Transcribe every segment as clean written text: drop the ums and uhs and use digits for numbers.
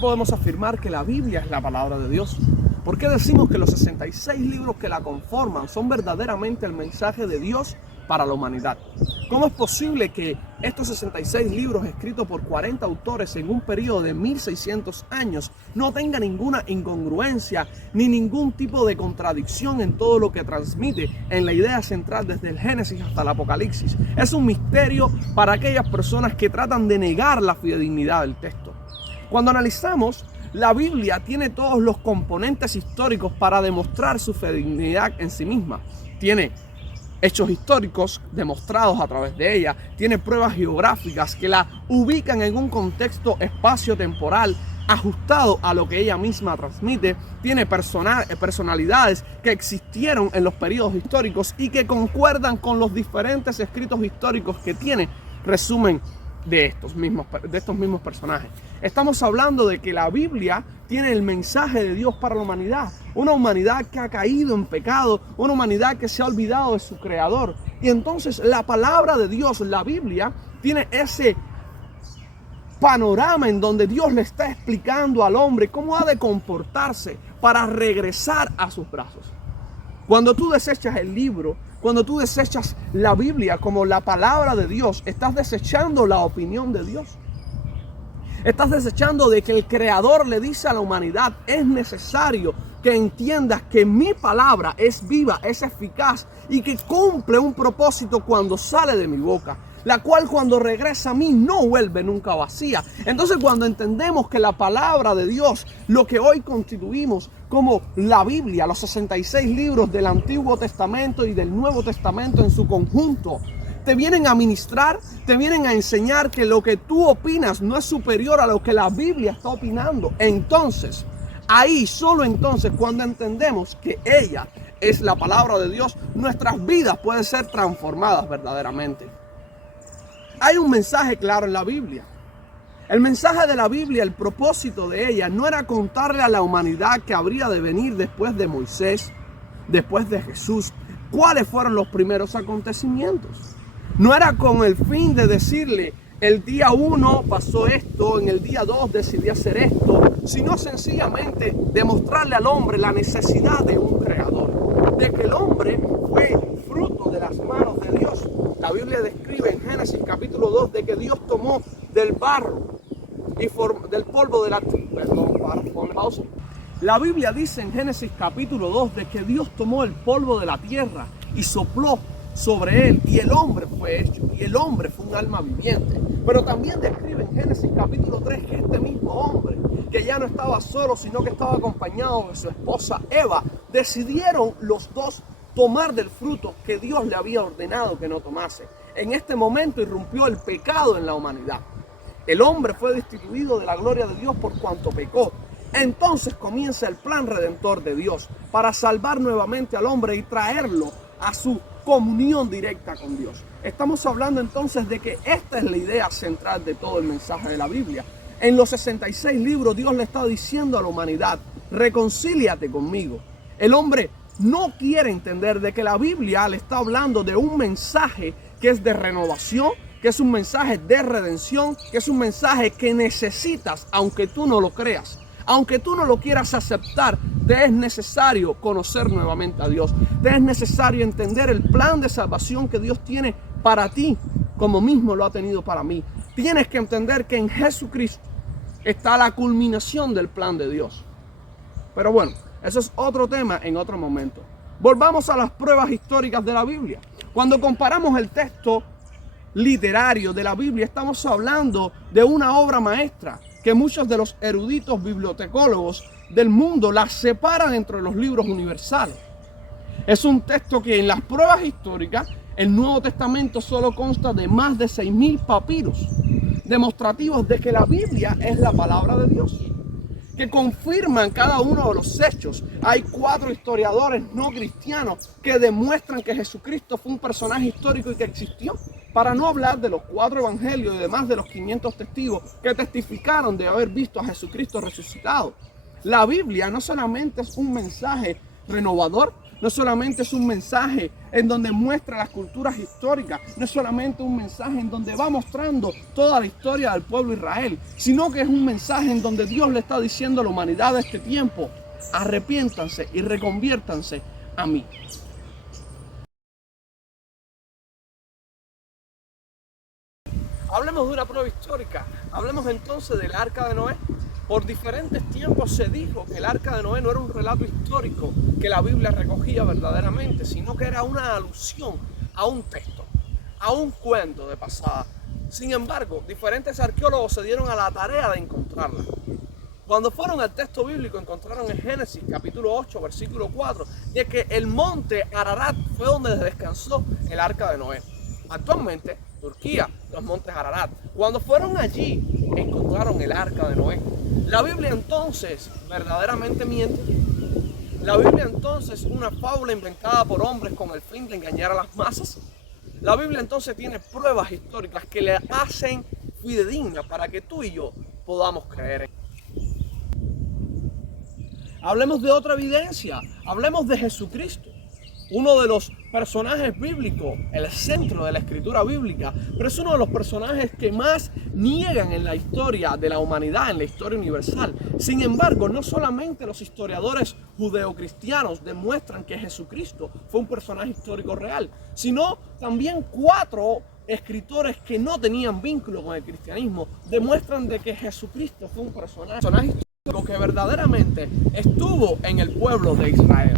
podemos afirmar que la Biblia es la palabra de Dios? ¿Por qué decimos que los 66 libros que la conforman son verdaderamente el mensaje de Dios para la humanidad? ¿Cómo es posible que estos 66 libros escritos por 40 autores en un periodo de 1600 años no tengan ninguna incongruencia ni ningún tipo de contradicción en todo lo que transmite en la idea central desde el Génesis hasta el Apocalipsis? Es un misterio para aquellas personas que tratan de negar la fidedignidad del texto. Cuando analizamos, la Biblia tiene todos los componentes históricos para demostrar su fidedignidad en sí misma. Tiene hechos históricos demostrados a través de ella, tiene pruebas geográficas que la ubican en un contexto espacio-temporal ajustado a lo que ella misma transmite, tiene personalidades que existieron en los periodos históricos y que concuerdan con los diferentes escritos históricos que tiene resumen de estos mismos personajes. Estamos hablando de que la Biblia tiene el mensaje de Dios para la humanidad, una humanidad que ha caído en pecado, una humanidad que se ha olvidado de su creador. Y entonces la palabra de Dios, la Biblia, tiene ese panorama en donde Dios le está explicando al hombre cómo ha de comportarse para regresar a sus brazos. Cuando tú desechas el libro, cuando tú desechas la Biblia como la palabra de Dios, estás desechando la opinión de Dios. Estás desechando de que el Creador le dice a la humanidad: es necesario que entiendas que mi palabra es viva, es eficaz y que cumple un propósito cuando sale de mi boca, la cual cuando regresa a mí no vuelve nunca vacía. Entonces, cuando entendemos que la palabra de Dios, lo que hoy constituimos como la Biblia, los 66 libros del Antiguo Testamento y del Nuevo Testamento en su conjunto, te vienen a ministrar, te vienen a enseñar que lo que tú opinas no es superior a lo que la Biblia está opinando. Entonces, ahí, solo entonces, cuando entendemos que ella es la palabra de Dios, nuestras vidas pueden ser transformadas verdaderamente. Hay un mensaje claro en la Biblia. El mensaje de la Biblia, el propósito de ella, no era contarle a la humanidad que habría de venir después de Moisés, después de Jesús, cuáles fueron los primeros acontecimientos. No era con el fin de decirle: el día 1 pasó esto, en el día 2 decidí hacer esto, sino sencillamente demostrarle al hombre la necesidad de un creador, de que el hombre fue fruto de las manos de Dios. La Biblia describe en Génesis capítulo 2 de que Dios tomó del barro y del polvo de la tierra. La Biblia dice en Génesis capítulo 2 de que Dios tomó el polvo de la tierra y sopló sobre él, y el hombre fue hecho, y el hombre fue un alma viviente. Pero también describe en Génesis capítulo 3 que este mismo hombre, que ya no estaba solo, sino que estaba acompañado de su esposa Eva, decidieron los dos tomar del fruto que Dios le había ordenado que no tomase. En este momento irrumpió el pecado en la humanidad. El hombre fue destituido de la gloria de Dios por cuanto pecó. Entonces comienza el plan redentor de Dios para salvar nuevamente al hombre y traerlo a su comunión directa con Dios. Estamos hablando entonces de que esta es la idea central de todo el mensaje de la Biblia. En los 66 libros Dios le está diciendo a la humanidad: reconcíliate conmigo. El hombre no quiere entender de que la Biblia le está hablando de un mensaje que es de renovación, que es un mensaje de redención, que es un mensaje que necesitas, aunque tú no lo creas. Aunque tú no lo quieras aceptar, te es necesario conocer nuevamente a Dios. Te es necesario entender el plan de salvación que Dios tiene para ti, como mismo lo ha tenido para mí. Tienes que entender que en Jesucristo está la culminación del plan de Dios. Pero bueno, eso es otro tema en otro momento. Volvamos a las pruebas históricas de la Biblia. Cuando comparamos el texto literario de la Biblia, estamos hablando de una obra maestra que muchos de los eruditos bibliotecólogos del mundo la separan entre los libros universales. Es un texto que en las pruebas históricas, el Nuevo Testamento solo consta de más de 6.000 papiros demostrativos de que la Biblia es la palabra de Dios, que confirman cada uno de los hechos. Hay 4 historiadores no cristianos que demuestran que Jesucristo fue un personaje histórico y que existió. Para no hablar de los 4 evangelios y demás de los 500 testigos que testificaron de haber visto a Jesucristo resucitado. La Biblia no solamente es un mensaje renovador, no solamente es un mensaje en donde muestra las culturas históricas, no es solamente un mensaje en donde va mostrando toda la historia del pueblo de Israel, sino que es un mensaje en donde Dios le está diciendo a la humanidad de este tiempo: arrepiéntanse y reconviértanse a mí. Hablemos de una prueba histórica. Hablemos entonces del Arca de Noé. Por diferentes tiempos se dijo que el Arca de Noé no era un relato histórico que la Biblia recogía verdaderamente, sino que era una alusión a un texto, a un cuento de pasada. Sin embargo, diferentes arqueólogos se dieron a la tarea de encontrarla. Cuando fueron al texto bíblico, encontraron en Génesis capítulo 8, versículo 4, de que el monte Ararat fue donde descansó el Arca de Noé. Actualmente, Turquía, los montes Ararat. Cuando fueron allí, encontraron el Arca de Noé. La Biblia entonces verdaderamente miente. La Biblia entonces es una fábula inventada por hombres con el fin de engañar a las masas. La Biblia entonces tiene pruebas históricas que le hacen fidedigna para que tú y yo podamos creer en. Hablemos de otra evidencia. Hablemos de Jesucristo, uno de los personajes bíblicos, el centro de la escritura bíblica, pero es uno de los personajes que más niegan en la historia de la humanidad, en la historia universal. Sin embargo, no solamente los historiadores judeocristianos demuestran que Jesucristo fue un personaje histórico real, sino también 4 escritores que no tenían vínculo con el cristianismo demuestran de que Jesucristo fue un personaje histórico que verdaderamente estuvo en el pueblo de Israel.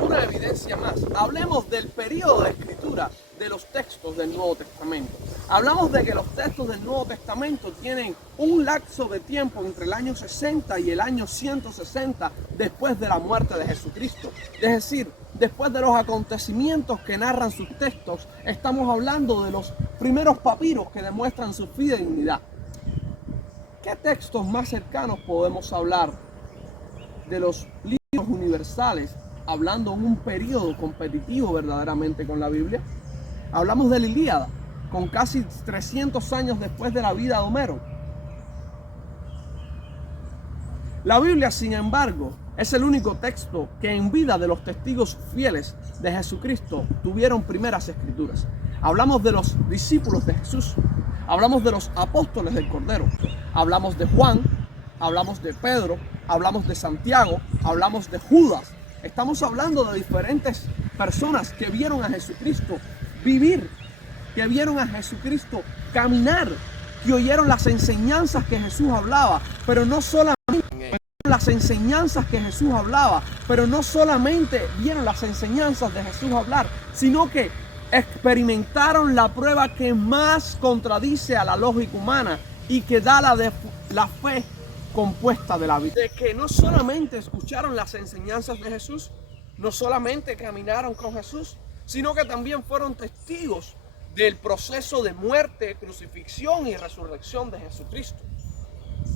Una evidencia más, hablemos del periodo de escritura de los textos del Nuevo Testamento. Hablamos de que los textos del Nuevo Testamento tienen un lapso de tiempo entre el año 60 y el año 160 después de la muerte de Jesucristo. Es decir, después de los acontecimientos que narran sus textos, estamos hablando de los primeros papiros que demuestran su fidelidad. ¿Qué textos más cercanos podemos hablar de los libros universales, hablando en un periodo competitivo verdaderamente con la Biblia? Hablamos de la Ilíada, con casi 300 años después de la vida de Homero. La Biblia, sin embargo, es el único texto que en vida de los testigos fieles de Jesucristo tuvieron primeras escrituras. Hablamos de los discípulos de Jesús, hablamos de los apóstoles del Cordero, hablamos de Juan, hablamos de Pedro, hablamos de Santiago, hablamos de Judas. Estamos hablando de diferentes personas que vieron a Jesucristo vivir, que vieron a Jesucristo caminar, que oyeron las enseñanzas que Jesús hablaba, pero no solamente vieron las enseñanzas de Jesús hablar, sino que experimentaron la prueba que más contradice a la lógica humana y que da la fe compuesta de la vida. De que no solamente escucharon las enseñanzas de Jesús, no solamente caminaron con Jesús, sino que también fueron testigos del proceso de muerte, crucifixión y resurrección de Jesucristo.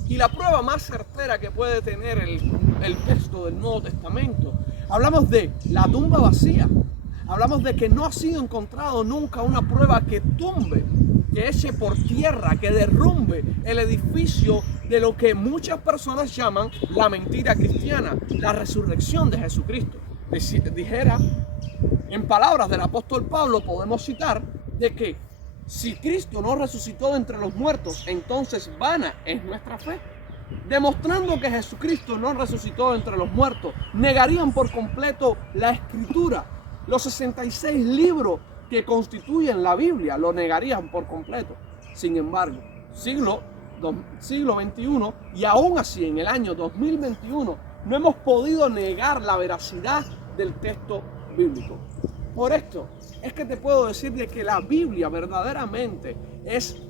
Y la prueba más certera que puede tener el texto del Nuevo Testamento, hablamos de la tumba vacía, hablamos de que no ha sido encontrado nunca una prueba que tumbe, que eche por tierra, que derrumbe el edificio de lo que muchas personas llaman la mentira cristiana, la resurrección de Jesucristo. Dijera, en palabras del apóstol Pablo, podemos citar de que si Cristo no resucitó de entre los muertos, entonces vana es nuestra fe. Demostrando que Jesucristo no resucitó de entre los muertos, negarían por completo la Escritura. Los 66 libros que constituyen la Biblia lo negarían por completo. Sin embargo, siglo XXI, y aún así en el año 2021 no hemos podido negar la veracidad del texto bíblico. Por esto es que te puedo decir de que la Biblia verdaderamente es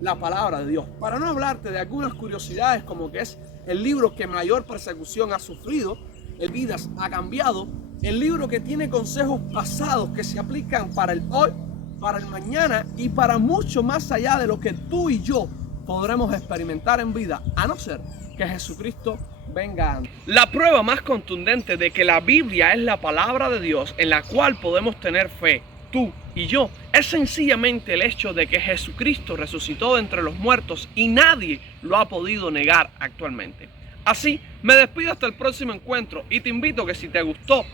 la palabra de Dios. Para no hablarte de algunas curiosidades, como que es el libro que mayor persecución ha sufrido, el vidas ha cambiado, el libro que tiene consejos pasados que se aplican para el hoy, para el mañana y para mucho más allá de lo que tú y yo podremos experimentar en vida, a no ser que Jesucristo venga antes. La prueba más contundente de que la Biblia es la palabra de Dios en la cual podemos tener fe tú y yo, es sencillamente el hecho de que Jesucristo resucitó de entre los muertos y nadie lo ha podido negar actualmente. Así, me despido hasta el próximo encuentro y te invito a que si te gustó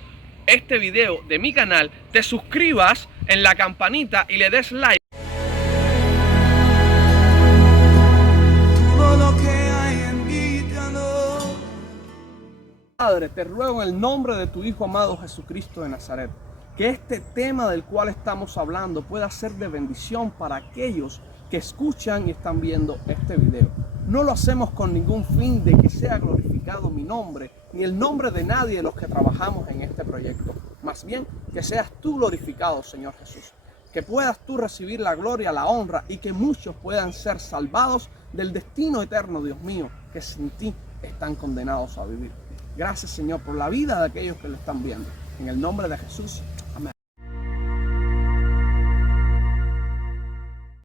este video de mi canal, te suscribas en la campanita y le des like. Padre, te ruego en el nombre de tu Hijo amado Jesucristo de Nazaret, que este tema del cual estamos hablando pueda ser de bendición para aquellos que escuchan y están viendo este video. No lo hacemos con ningún fin de que sea glorificado mi nombre, ni el nombre de nadie de los que trabajamos en este proyecto. Más bien, que seas tú glorificado, Señor Jesús. Que puedas tú recibir la gloria, la honra y que muchos puedan ser salvados del destino eterno, Dios mío, que sin ti están condenados a vivir. Gracias, Señor, por la vida de aquellos que lo están viendo. En el nombre de Jesús.